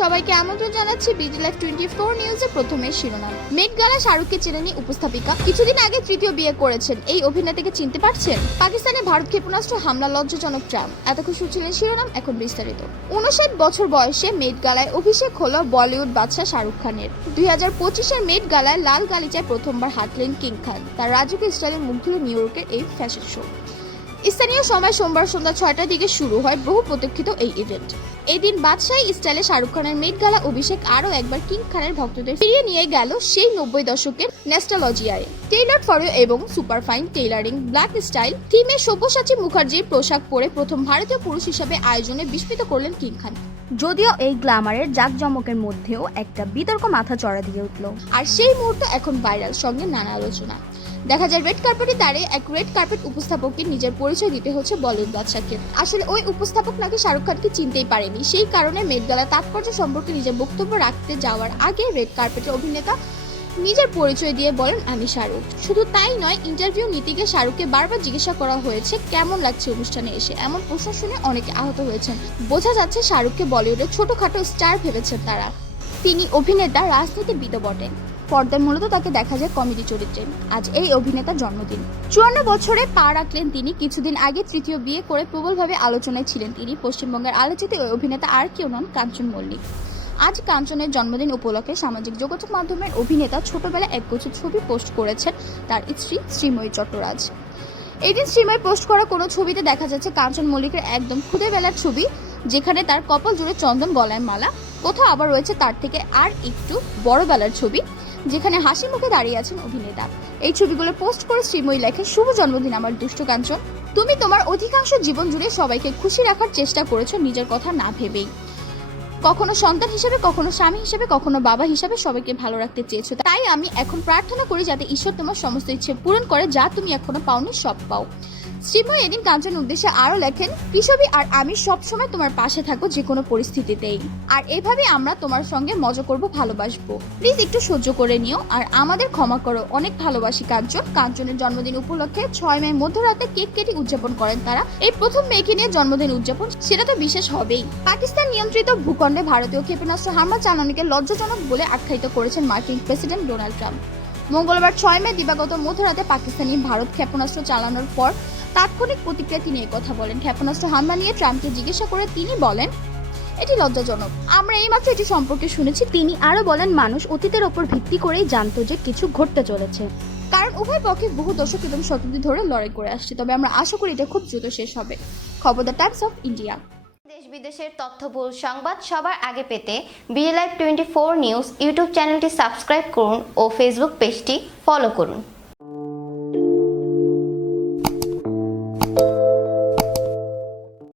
সবাইকে আমন্ত্রণ জানাচ্ছি বিডি লাইফ টোয়েন্টি ফোর নিউজের প্রথমে শিরোনাম। মেট গালা শাহরুখকে চেনেনি উপস্থাপিকা। কিছুদিন আগে তৃতীয় বিয়ে করেছেন। এই অভিনেতাকে চিনতে পারছেন? পাকিস্তানে ভারত ক্ষেপণাস্ত্র হামলা লজ্জাজনক ট্রাম্প এতক্ষণ শুনছিলেন শিরোনাম, এখন বিস্তারিত। উনষাট বছর বয়সে মেট গালায় অভিষেক হলো বলিউড বাদশাহ শাহরুখ খানের। দুই হাজার পঁচিশের মেট গালায় লাল গালিচায় প্রথমবার হাঁটলেন কিং খান। তার রাজকীয় স্টাইলে মুগ্ধ নিউ ইয়র্কের এই ফ্যাশন শো। স্থানীয় সময় সোমবার সন্ধ্যা ছয়টার দিকে শুরু হয় বহু প্রতীক্ষিত এই ইভেন্ট এই দিন বাদশাহী স্টাইলে শাহরুখ খানের মেট গালা অভিষেক আরও একবার কিং খানের ভক্তদের ফিরিয়ে নিয়ে গেল সেই নব্বই দশকের নেস্টালজিয়ায়। টেইলার ফরো এবং সুপারফাইন টেইলারিং ব্ল্যাক স্টাইল থিমে সব্যসাচী মুখার্জির পোশাক পরে প্রথম ভারতীয় পুরুষ হিসাবে আয়োজনে বিস্মিত করলেন কিং খান। যদিও এই গ্ল্যামারের জাঁকজমকের মধ্যেও একটা বিতর্ক মাথা চড়া দিয়ে উঠল। আর সেই মুহূর্ত এখন ভাইরাল সঙ্গে নানা আলোচনা। দেখা যায় রেড কার্পেটে দাঁড়িয়ে এক রেড কার্পেট উপস্থাপককে নিজের পরিচয় দিতে হচ্ছে বলিউড বাদশাকে। আসলে ওই উপস্থাপক নাকি শাহরুখ খানকে চিনতেই পারেনি। সেই কারণে মেটগালা তাৎপর্য সম্পর্কে নিজের বক্তব্য রাখতে যাওয়ার আগে রেড কার্পেটের অভিনেতা নিজের পরিচয় দিয়ে বলেন, আমি শাহরুখ। শুধু তাই নয় ইন্টারভিউ নিতে গিয়ে শাহরুখকে বারবার জিজ্ঞাসা করা হয়েছে, কেমন লাগছে অনুষ্ঠানে এসে? এমন প্রশ্ন শুনে অনেকে আহত হয়েছেন। বোঝা যাচ্ছে শাহরুখকে বলিউডের ছোটখাটো স্টার ভেবেছেন তারা। তিনি অভিনেতা, রাজনীতিবিদও বটেন। পর্দায় মূলত তাকে দেখা যায় কমেডি চরিত্রে। আজ এই অভিনেতার জন্মদিন। চুয়ান্ন বছরে পা রাখলেন তিনি। কিছুদিন আগে তৃতীয় বিয়ে করে প্রবলভাবে আলোচনায় ছিলেন তিনি। পশ্চিমবঙ্গের আলোচিত ওই অভিনেতা আর কেউ নন কাঞ্চন মল্লিক। আজ কাঞ্চনের জন্মদিন উপলক্ষে সামাজিক যোগাযোগ মাধ্যমের অভিনেতা ছোটবেলায় একগুচ্ছ ছবি পোস্ট করেছেন তার স্ত্রী শ্রীময়ী চট্টরাজ। এদিন শ্রীময় পোস্ট করা কোনো ছবিতে দেখা যাচ্ছে কাঞ্চন মল্লিকের একদম খুদে বেলার ছবি, যেখানে তার কপাল জুড়ে চন্দন গলায় মালা। কোথাও আবার রয়েছে তার থেকে আর একটু বড় বেলার ছবি। যেখানে হাসি মুখে দাঁড়িয়ে আছেন অভিনেতা। এই ছবিগুলো পোস্ট করে শ্রীময়ী লেখে শুভ জন্মদিন আমার দুষ্ট কাঞ্চন। তুমি তোমার অধিকাংশ জীবন জুড়ে সবাইকে খুশি রাখার চেষ্টা করেছ নিজের কথা না ভেবেই। কখনো সন্তান হিসেবে, কখনো স্বামী হিসেবে, কখনো বাবা হিসেবে সবাইকে ভালো রাখতে চেয়েছো। তাই আমি এখন প্রার্থনা করি যাতে ঈশ্বর তোমার সমস্ত ইচ্ছে পূরণ করে যা তুমি এখনও পাওনি সব পাও। শ্রীময় এদিন কাঞ্চন উদ্দেশ্যে আরও লেখেন কৃষবি আর আমি সব সময় তোমার পাশে থাকব যে কোনো পরিস্থিতিতেই। আর এভাবে আমরা তোমার সঙ্গে মজা করব, ভালোবাসবো। প্লিজ একটু সহ্য করে নিও। আর আমাদের ক্ষমা করো। অনেক ভালোবাসি কাঞ্চন। কাঞ্চনের জন্মদিন উপলক্ষে ছয় মে মধ্যরাতে কেক কেটে উদযাপন করেন তারা। এই প্রথম মেয়েকে নিয়ে জন্মদিন উদযাপন, সেটা তো বিশেষ হবেই। পাকিস্তান নিয়ন্ত্রিত ভূখণ্ডে ভারতীয় ক্ষেপণাস্ত্র হামলা চালানোকে লজ্জাজনক বলে আখ্যায়িত করেছেন মার্কিন প্রেসিডেন্ট ডোনাল্ড ট্রাম্প। মঙ্গলবার ছয় মে দিবাগত মধ্যরাতে পাকিস্তানি ভারত ক্ষেপণাস্ত্র চালানোর পর তাৎক্ষণিক প্রতিক্রিয়া তিনি কথা বলেন। ক্ষেপণাস্ত্র হামলা নিয়ে ট্রাম্পকে জিজ্ঞাসা করে তিনি বলেন, এটি লজ্জাজনক। আমরা এইমাত্র এটি সম্পর্কে শুনেছি। তিনি আরও বলেন, মানুষ অতীতের ওপর ভিত্তি করেই জানতো যে কিছু ঘটতে চলেছে। কারণ উভয় পক্ষে বহু দশক এবং শতাব্দী ধরে লড়াই করে আসছে। তবে আমরা আশা করি এটা খুব দ্রুত শেষ হবে। খবর দ্য টাইমস অফ ইন্ডিয়া। দেশ বিদেশের তথ্যবহুল সংবাদ সবার আগে পেতে BLI twenty four news YouTube চ্যানেলটি সাবস্ক্রাইব করুন ও ফেসবুক পেজটি ফলো করুন।